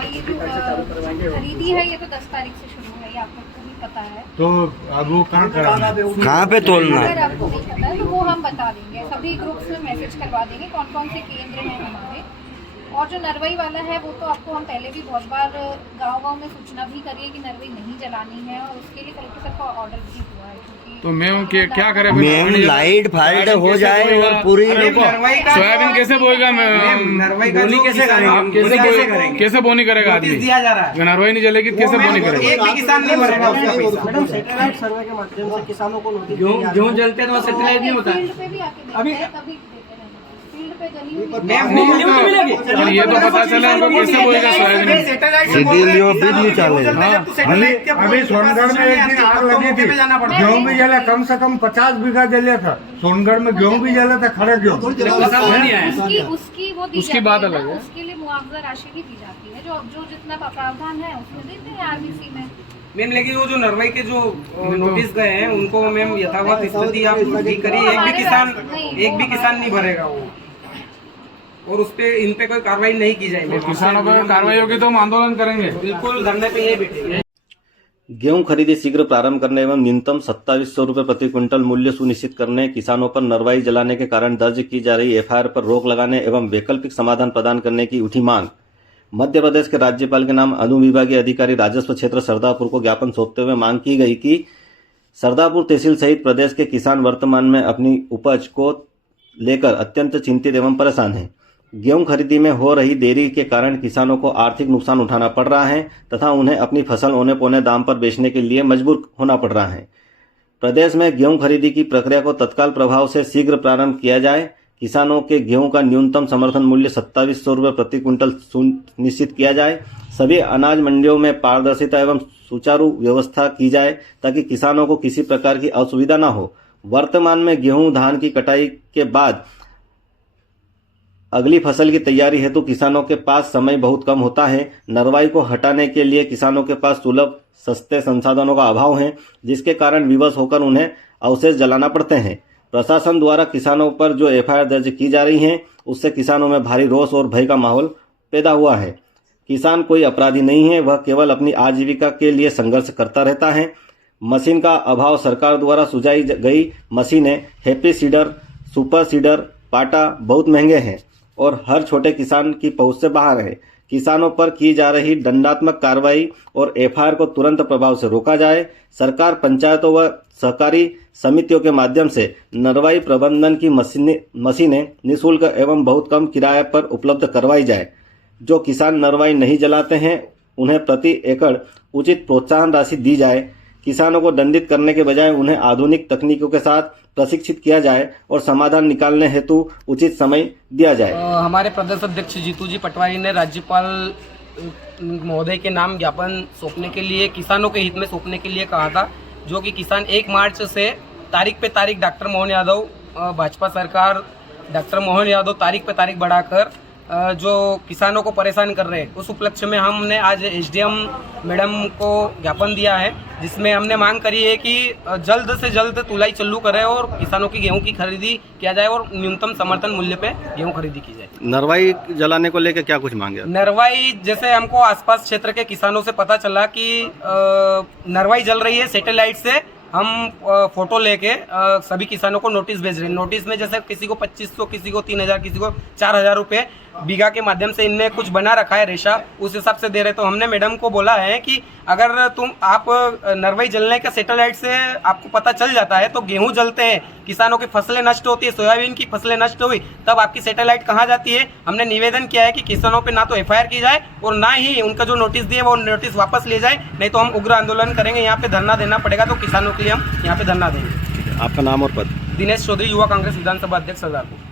भाई ये जो खरीदी है ये तो 10 तारीख से शुरू है, ये आप लोग को भी पता है। तो अब वो कहाँ पे तोलना है? अगर आपको नहीं पता है तो वो हम बता देंगे, सभी ग्रुप्स में मैसेज करवा देंगे कौन कौन से केंद्र हैं हमारे। और जो नरवई वाला है वो तो आपको हम पहले भी बहुत बार गांव-गांव में सूचना भी करी है कि नरवई नहीं जलानी है, और उसके लिए कलेक्टर साहब का ऑर्डर भी हुआ है। क्योंकि तो मैम क्या करें? मैम लाइट फाइट हो जाए और पूरी सोयाबीन कैसे बोएगा? नरवई का बोनी कैसे करेंगे? कैसे बोनी करेगा आदमी? दिया जा रहा है, नरवई नहीं जलेगी कैसे बोनी करेगा? एक भी किसान नहीं भरेगा उसका पैसा। मैडम सैटेलाइट सर्वे के माध्यम से किसानों को नोटिस गेहूं जलते हैं तो सैटेलाइट नहीं होता फील्ड पे भी आके अभी देखते हैं, तभी देते हैं। फील्ड पे जली हुई और ये तो पता चला हमको कैसे बोएगा सोयाबीन? सीधे बिजली चाले। अभी सोनगढ़ में एक दिन आग लगी थी, गेहूं भी जला, कम से कम 50 बीघा जले था सोनगढ़ में, गेहूं भी जला था, खड़े गेहूं। उसकी वो दी उसकी जाती बात है अलग ना, है। उसके लिए मुआवजा राशि भी दी जाती है, जो जितना प्रावधान है उसमें देते हैं आरबीसी में। मैम लेकिन वो जो नरवई के जो नोटिस गए हैं उनको मैम यथावत स्थिति आप ठीक करिए, एक भी किसान नहीं भरेगा वो, और उस पे इन पे कोई कार्रवाई नहीं की जाएगी। किसानों पर कार्रवाई होगी तो हम आंदोलन करेंगे, बिल्कुल धरने पे ये बैठेंगे। गेहूं खरीदी शीघ्र प्रारंभ करने एवं न्यूनतम 2700 रुपये प्रति क्विंटल मूल्य सुनिश्चित करने, किसानों पर नरवाई जलाने के कारण दर्ज की जा रही एफआईआर पर रोक लगाने एवं वैकल्पिक समाधान प्रदान करने की उठी मांग। मध्य प्रदेश के राज्यपाल के नाम अनुविभागीय अधिकारी राजस्व क्षेत्र सरदारपुर को ज्ञापन सौंपते हुए मांग की गई कि सरदारपुर तहसील सहित प्रदेश के किसान वर्तमान में अपनी उपज को लेकर अत्यंत चिंतित एवं परेशान हैं। गेहूं खरीदी में हो रही देरी के कारण किसानों को आर्थिक नुकसान उठाना पड़ रहा है तथा उन्हें अपनी फसल औने पौने दाम पर बेचने के लिए मजबूर होना पड़ रहा है। प्रदेश में गेहूं खरीदी की प्रक्रिया को तत्काल प्रभाव से शीघ्र प्रारंभ किया जाए। किसानों के गेहूं का न्यूनतम समर्थन मूल्य 2700 रुपये प्रति क्विंटल सुनिश्चित किया जाए। सभी अनाज मंडियों में पारदर्शिता एवं सुचारू व्यवस्था की जाए ताकि किसानों को किसी प्रकार की असुविधा न हो। वर्तमान में गेहूं धान की कटाई के बाद अगली फसल की तैयारी हेतु किसानों के पास समय बहुत कम होता है। नरवाई को हटाने के लिए किसानों के पास सुलभ सस्ते संसाधनों का अभाव है, जिसके कारण विवश होकर उन्हें अवशेष जलाना पड़ते हैं। प्रशासन द्वारा किसानों पर जो एफआईआर दर्ज की जा रही हैं, उससे किसानों में भारी रोष और भय का माहौल पैदा हुआ है। किसान कोई अपराधी नहीं है, वह केवल अपनी आजीविका के लिए संघर्ष करता रहता है। मशीन का अभाव, सरकार द्वारा सुझाई गई मशीनें हैप्पी सीडर, सुपर सीडर, पाटा बहुत महंगे हैं और हर छोटे किसान की पहुंच से बाहर है। किसानों पर की जा रही दंडात्मक कार्रवाई और एफआईआर को तुरंत प्रभाव से रोका जाए। सरकार पंचायतों व सहकारी समितियों के माध्यम से नरवाई प्रबंधन की मशीनें निःशुल्क एवं बहुत कम किराए पर उपलब्ध करवाई जाए। जो किसान नरवाई नहीं जलाते हैं उन्हें प्रति एकड़ उचित प्रोत्साहन राशि दी जाए। किसानों को दंडित करने के बजाय उन्हें आधुनिक तकनीकों के साथ प्रशिक्षित किया जाए और समाधान निकालने हेतु उचित समय दिया जाए। हमारे प्रदेश अध्यक्ष जीतू जी पटवारी ने राज्यपाल महोदय के नाम ज्ञापन सौंपने के लिए, किसानों के हित में सौंपने के लिए कहा था, जो कि किसान 1 मार्च से तारीख पे तारीख डॉक्टर मोहन यादव, भाजपा सरकार डॉक्टर मोहन यादव तारीख पे तारीख बढ़ाकर जो किसानों को परेशान कर रहे हैं, उस उपलक्ष्य में हमने आज एसडीएम मैडम को ज्ञापन दिया है, जिसमें हमने मांग करी है कि जल्द से जल्द तुलाई चालू करें और किसानों की गेहूं की खरीदी किया जाए और न्यूनतम समर्थन मूल्य पे गेहूं खरीदी की जाए। नरवाई जलाने को लेकर क्या कुछ मांगे? नरवाई जैसे हमको आसपास क्षेत्र के किसानों से पता चला कि नरवाई जल रही है, सैटेलाइट से हम फोटो लेके सभी किसानों को नोटिस भेज रहे हैं। नोटिस में जैसे किसी को 2500, किसी को 3000, किसी को 4000 रुपये बीघा के माध्यम से इनने कुछ बना रखा है रेशा, उस हिसाब से दे रहे। तो हमने मैडम को बोला है कि अगर आप नरवाई जलने का सैटेलाइट से आपको पता चल जाता है तो गेहूं जलते हैं, किसानों की फसलें नष्ट होती है, सोयाबीन की फसलें नष्ट हुई, तब आपकी सैटेलाइट कहाँ जाती है? हमने निवेदन किया है कि किसानों पे ना तो एफआईआर की जाए और ना ही उनका जो नोटिस दिए वो नोटिस वापस ले जाए, नहीं तो हम उग्र आंदोलन करेंगे। यहाँ पे धरना देना पड़ेगा, तो किसानों के लिए हम यहाँ पे धरना देंगे। आपका नाम और पद? दिनेश चौधरी, युवा कांग्रेस विधानसभा अध्यक्ष सरदारपुर।